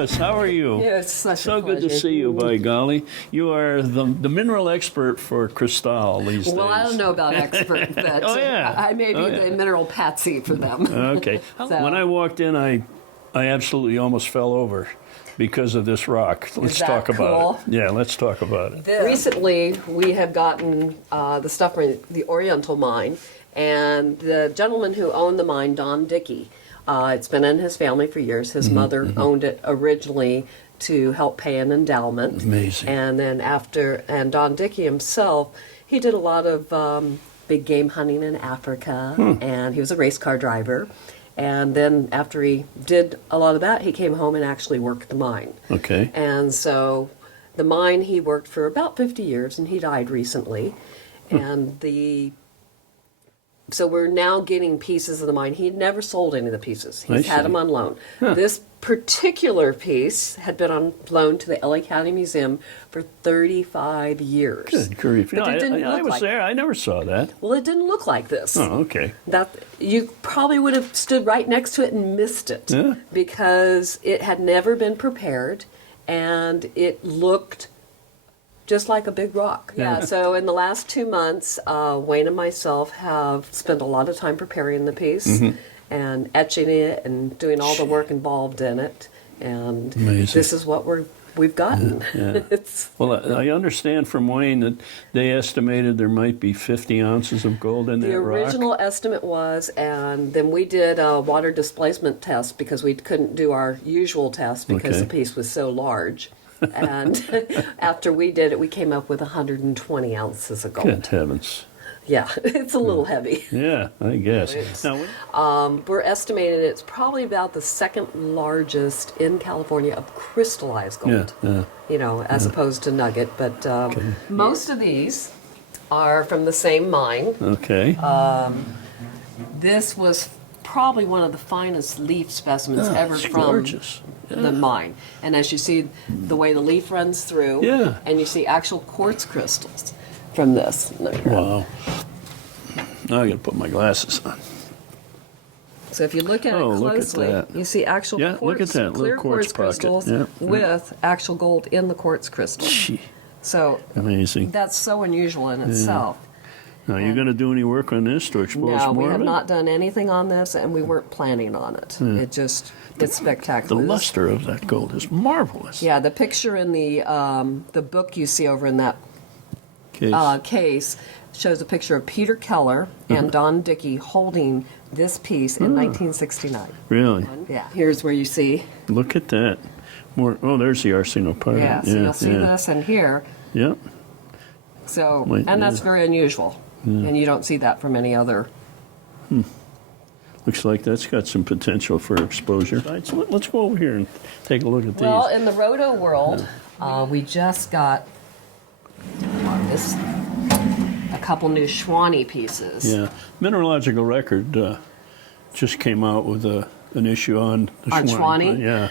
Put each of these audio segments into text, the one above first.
Lois, how are you? Yeah, it's such so a good to pleasure. see you, by golly. You are the mineral expert for Kristalle these days. Well, I don't know about expert, but Oh, yeah. I may be the mineral patsy for them. Okay. So- When I walked in, I absolutely almost fell over because of this rock. Let's that talk cool? about it. Yeah, let's talk about it. Recently, we have gotten the stuff from the Oriental mine, and the gentleman who owned the mine, Don Dickey, it's been in his family for years. His mother owned it originally to help pay an endowment. Amazing. And then and Don Dickey himself, he did a lot of big game hunting in Africa, and he was a race car driver. And then after he did a lot of that, he came home and actually worked the mine. Okay. And so the mine he worked for about 50 years, and he died recently. And so we're now getting pieces of the mine. He'd never sold any of the pieces. He's had them on loan. This particular piece had been on loan to the LA County Museum for 35 years. Good grief. But No, it didn't I look was like there. I never saw that. Well, it didn't look like this. Oh, okay. That you probably would have stood right next to it and missed it, Yeah. because it had never been prepared, and it looked just like a big rock. Yeah. So in the last 2 months, Wayne and myself have spent a lot of time preparing the piece and etching it and doing all the work involved in it. And Amazing. this is what we've gotten. Yeah. Well, I understand from Wayne that they estimated there might be 50 ounces of gold in The that rock. original estimate was, and then we did a water displacement test because we couldn't do our usual test because Okay. the piece was so large. And after we did it, we came up with 120 ounces of gold. Good heavens. Yeah, it's a little heavy. Yeah, I guess. It's- Now, We're estimating it's probably about the second largest in California of crystallized gold. yeah. As opposed to nugget. But most of these are from the same mine. Okay. This was probably one of the finest leaf specimens ever it's from gorgeous. the mine. And as you see the way the leaf runs through, Yeah. and you see actual quartz crystals from this. Wow. Now I got to put my glasses on. So if you look at Oh, it look at closely, that. you see actual Yeah, quartz, look at that clear little quartz pocket. crystals Yeah. with actual gold in the quartz crystals. Gee, So amazing. that's so unusual in itself. Now, you going to do any work on this to expose No, we more have of it? not done anything on this, and we weren't planning on it. It's The spectacular. luster of that gold is marvelous. Yeah, the picture in the book you see over in that Case. case shows a picture of Peter Keller and Don Dickey holding this piece in 1969. Really? Yeah, here's where you see. Look at that. More. Oh, there's the arsenopyrite. Yeah, so you'll see this and here. Yeah. So, Wait, and that's yeah. very unusual, and you don't see that from any other. Looks like that's got some potential for exposure. So let's go over here and take a look at these. Well, in the Rhodo world, we just got a couple new Schwanny pieces. Yeah. Mineralogical Record just came out with an issue on the On Schwanny? Yeah.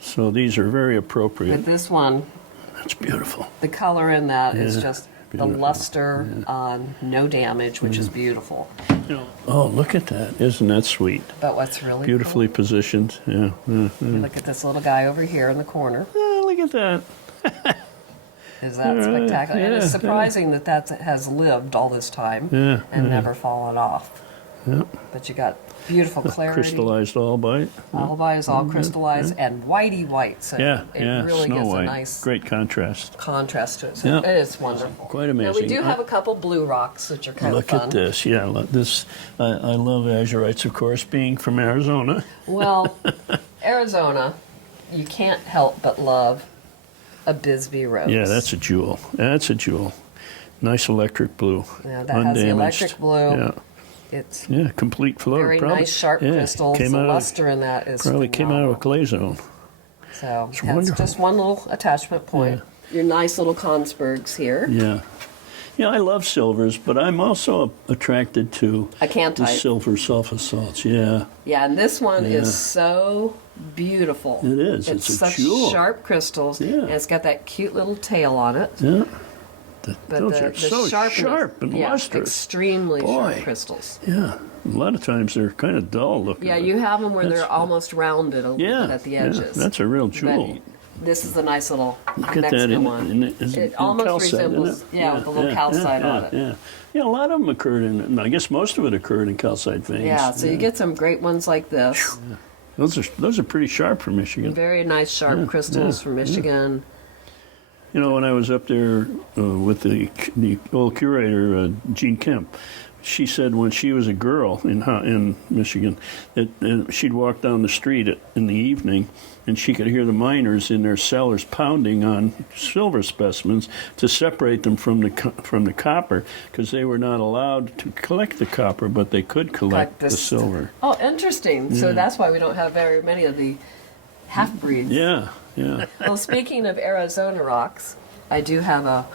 So these are very appropriate. But this one, That's beautiful. the color in that is Yeah, just beautiful. the luster, no damage, which is beautiful. Oh, look at that. Isn't that sweet? But what's really Beautifully positioned. Yeah. cool, look at this little guy over here in the corner. Look at that. Is that All right, spectacular? And yeah, it's surprising that has lived all this time Yeah, and never fallen off. Yeah. But you got beautiful clarity. Crystallized albite. Albite is all crystallized and whitey white, so Yeah, it yeah. really Snow gives white. a nice Great contrast. contrast to it. So Yeah. it is wonderful. Quite Now, amazing. we do have a couple blue rocks, which are kind Look of fun. at this. Yeah, this. I love azurites, of course, being from Arizona. Well, Arizona, you can't help but love a Bisbee rose. Yeah, that's a jewel. That's a jewel. Nice electric blue. Yeah, that has the undamaged. electric blue. Yeah, It's yeah, complete flow. very nice, sharp crystals. Came The out luster in that is probably came out of a phenomenal. clay zone. So It's that's wonderful. just one little attachment point. Your nice little Consbergs here. Yeah. Yeah, I love silvers, but I'm also attracted to A the cantite. silver sulfur salts. Yeah, Yeah, and this one Yeah. is so beautiful. it is. It's It's a such jewel. sharp crystals, Yeah. and it's got that cute little tail on it. Yeah. But those the are so sharpness, sharp and yeah, lustrous. extremely Boy. sharp crystals. Yeah, a lot of times they're kind of dull looking. Yeah, you have them where they're almost rounded a little bit at the edges. Yeah, that's a real jewel. But this is a nice little Look at Mexican that. one. It almost calcite, resembles, isn't it? with the little calcite on it. Yeah. Yeah, a lot of them occurred in, I guess most of it occurred in calcite veins. Yeah, so you get some great ones like this. Those are pretty sharp for Michigan. Very nice sharp crystals from Michigan. You know, when I was up there with the old curator, Jean Kemp, she said when she was a girl in Michigan, that she'd walk down the street in the evening, and she could hear the miners in their cellars pounding on silver specimens to separate them from the copper, because they were not allowed to collect the copper, but they could collect the silver. Oh, interesting. So that's why we don't have very many of the half-breeds. Yeah. Well, speaking of Arizona rocks, I do have a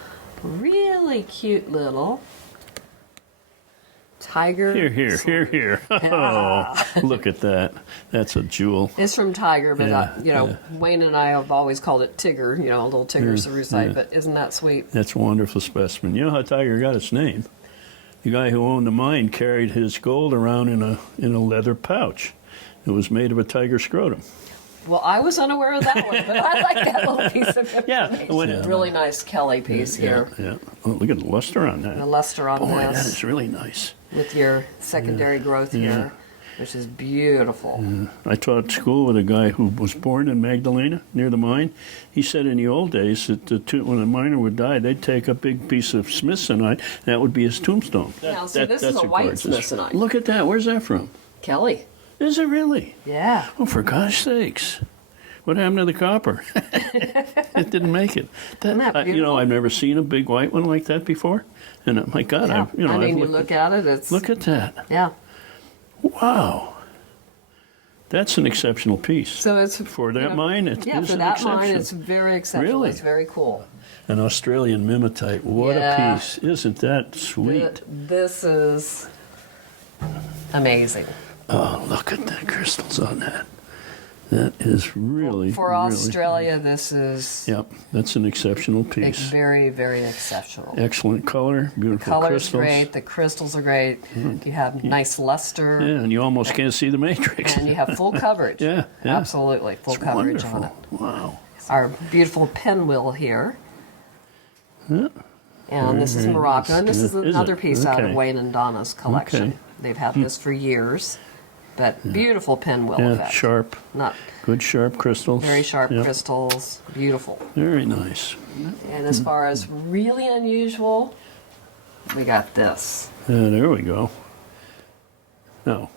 really cute little tiger. Here. Oh, look at that. That's a jewel. It's from Tiger, but Wayne and I have always called it Tigger, a little Tigger cerussite, but isn't that sweet? That's a wonderful specimen. You know how Tiger got its name? The guy who owned the mine carried his gold around in a leather pouch. It was made of a tiger scrotum. Well, I was unaware of that one, but I like that little piece of information. Yeah. Really nice Kelly piece here. Yeah. Oh, look at the luster on that. The luster on Boy, this. that is really nice. With your secondary growth here, which is beautiful. I taught school with a guy who was born in Magdalena, near the mine. He said in the old days that when a miner would die, they'd take a big piece of smithsonite. That would be his tombstone. Now, see, this is a white smithsonite. Look at that. Where's that from? Kelly. Is it really? Yeah. Oh, for gosh sakes. What happened to the copper? It didn't make it. Isn't that beautiful? I've never seen a big white one like that before. And my God, Yeah. you look at it, it's... Look at that. Yeah. Wow. That's an exceptional piece. So it's... For that mine, it is for an that exception. mine, it's very exceptional. Really? It's very cool. An Australian mimetite. What a piece. Isn't that sweet? This is amazing. Oh, look at the crystals on that. That is really, for Australia, this is... Yep, that's an exceptional piece. Very, very exceptional. Excellent color, beautiful Color's crystals. Great, the crystals are great. You have nice luster. Yeah, and you almost can't see the matrix. And you have full coverage. Yeah. Absolutely, full It's coverage wonderful. on it. Wow. Our beautiful pinwheel here. And this is Morocco, and this is another piece out of Wayne and Donna's collection. Okay. They've had this for years. But beautiful pinwheel effect. Sharp. Not good sharp crystals. very sharp crystals. Beautiful. Very nice. And as far as really unusual, we got this. There we go. No.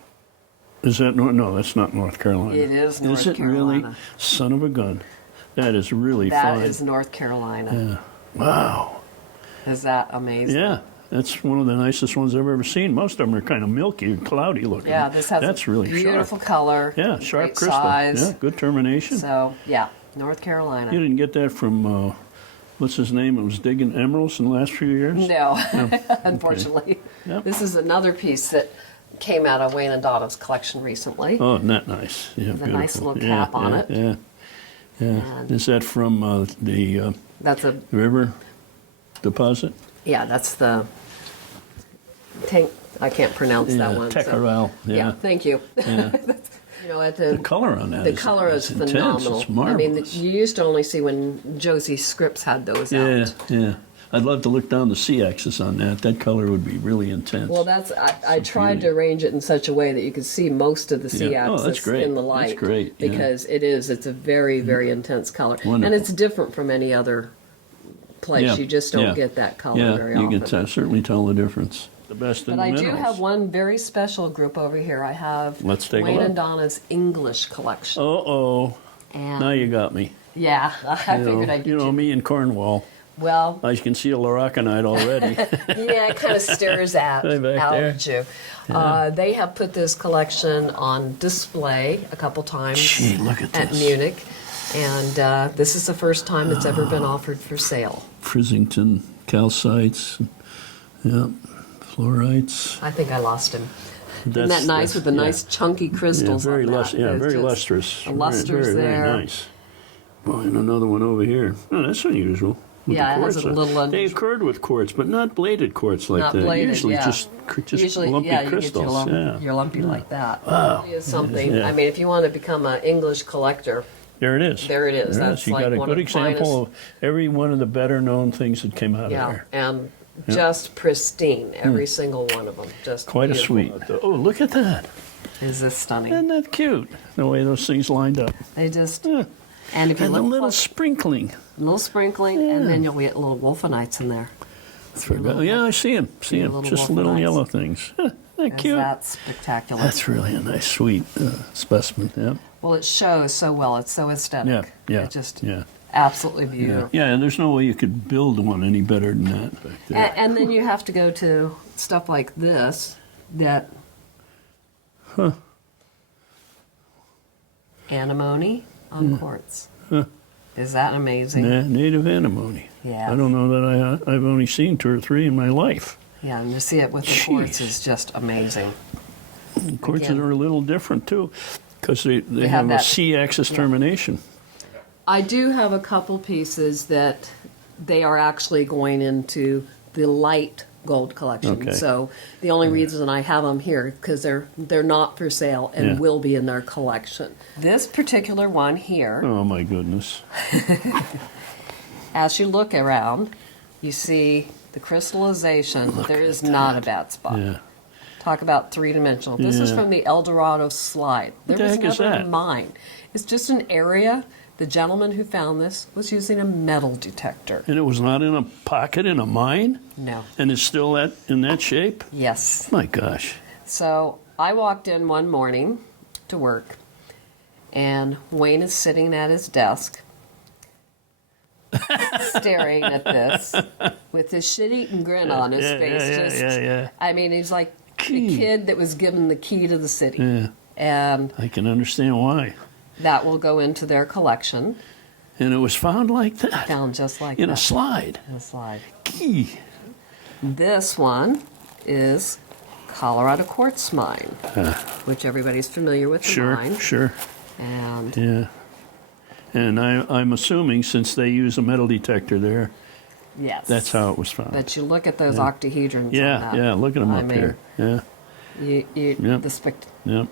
Is that no? That's not North Carolina. It is North Carolina. Carolina. Really? Son of a gun. That is really That fine. is North Carolina. Yeah. Wow. Is that amazing? Yeah. That's one of the nicest ones I've ever seen. Most of them are kind of milky and cloudy looking. Yeah, this has That's a really beautiful sharp. color. Yeah, sharp great crystal. size. Yeah, good termination. So, yeah, North Carolina. You didn't get that from, what's his name? It was digging emeralds in the last few years? No, unfortunately. Yep. This is another piece that came out of Wayne and Donna's collection recently. Oh, isn't that nice? Yeah, With a nice beautiful. little cap on it. Yeah. And Is that from the that's a river deposit? yeah. That's the tank. I can't pronounce that one. Tecaral. Yeah. Thank you. Yeah. At The color on that the color is intense. phenomenal. It's marvelous. you used to only see when Josie Scripps had those Yeah, out. yeah. I'd love to look down the C-axis on that. That color would be really intense. Well, I tried to arrange it in such a way that you could see most of the Yeah. Oh, that's C-axis great. in the light. That's great, yeah. Because it's a very, very intense color. Wonderful. And it's different from any other place. Yeah, You just don't yeah. get that color yeah, very you often. can certainly tell the difference. The best in But the I do minerals. have one very special group over here. I have Let's take a Wayne look. and Donna's English collection. Uh-oh. And Now you got me. yeah, I figured I'd get You know me in Cornwall. Well, I can see a Loroconite already. yeah, it kind of stares out Way back there. at you. They have put this collection on display a couple times Gee, look at this. Munich, and this is the first time it's ever been offered for sale. Frizzington calcites. Yeah. Fluorites. I think I lost him. Isn't that nice with the nice chunky crystals very on that? lustrous. Yeah, It's very just- lustrous. The luster's very, there. Very nice. Boy, and another one over here. Oh, that's unusual. with Yeah, the it has quartz. a little They occurred with quartz, but not bladed quartz like Not that. bladed, Usually yeah. just lumpy yeah, you crystals. get Yeah. you're lumpy like that. Wow. It is something. Yeah. I mean, if you want to become an English collector, There it is. There it is. There That's You like got a one good of the example of every one of the better known things that came out of yeah, there. and just pristine, every single one of them. Just Quite a beautiful. sweet. Oh, look at that. Is this stunning? Isn't that cute? The way those things lined up. They just Yeah. and if you And a look little close, sprinkling. a little sprinkling, and then you'll get little wolfenites in there. Yeah, I see them. See your them. little Just little wolfenites. yellow things. They're Is cute. that spectacular? That's really a nice, sweet specimen. Yeah. Well, it shows so well. It's so aesthetic. Yeah. It just Yeah. absolutely Yeah. beautiful. Yeah, and there's no way you could build one any better than that back there. And then you have to go to stuff like this that antimony on quartz. Is that amazing? Native antimony. Yeah. I don't know that I've only seen 2 or 3 in my life. Yeah, and to see it with the Jeez. quartz is just amazing. Quartz Again. are a little different too, because they have have a that- C-axis termination. I do have a couple pieces that they are actually going into the light gold collection. Okay. So the only reason I have them here because they're not for sale and Yeah. will be in their collection. This particular one here, Oh my goodness. as you look around, you see the crystallization. There is not a bad spot. Yeah. Talk about three-dimensional. This is Yeah. from the El Dorado slide. There What the was heck is never a that? mine. It's just an area. The gentleman who found this was using a metal detector. And it was not in a pocket in a mine? No. And it's still in that shape? Yes. My gosh. So I walked in one morning to work, and Wayne is sitting at his desk, staring at this with this shit-eating grin on his Yeah, face. yeah. I mean, he's like Key. the kid that was given the key to the city. Yeah. And I can understand why. that will go into their collection, And it was found like that. found just like In that a slide. in the slide. Gee. This one is Colorado Quartz Mine, which everybody's familiar with the Sure, mine. sure. And Yeah. And I'm assuming since they use a metal detector there, yes, that's how it was found. But you look at those octahedrons. Yeah, on that. yeah, look at them I up mean, there. Yeah, Yep. the spect- yep.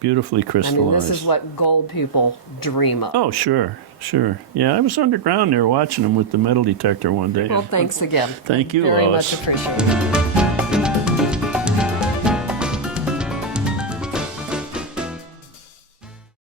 Beautifully I crystallized. mean, this is what gold people dream of. Oh, sure, sure. Yeah, I was underground there watching them with the metal detector one day. Well, thanks again. Thank you, Very Lois. much appreciated.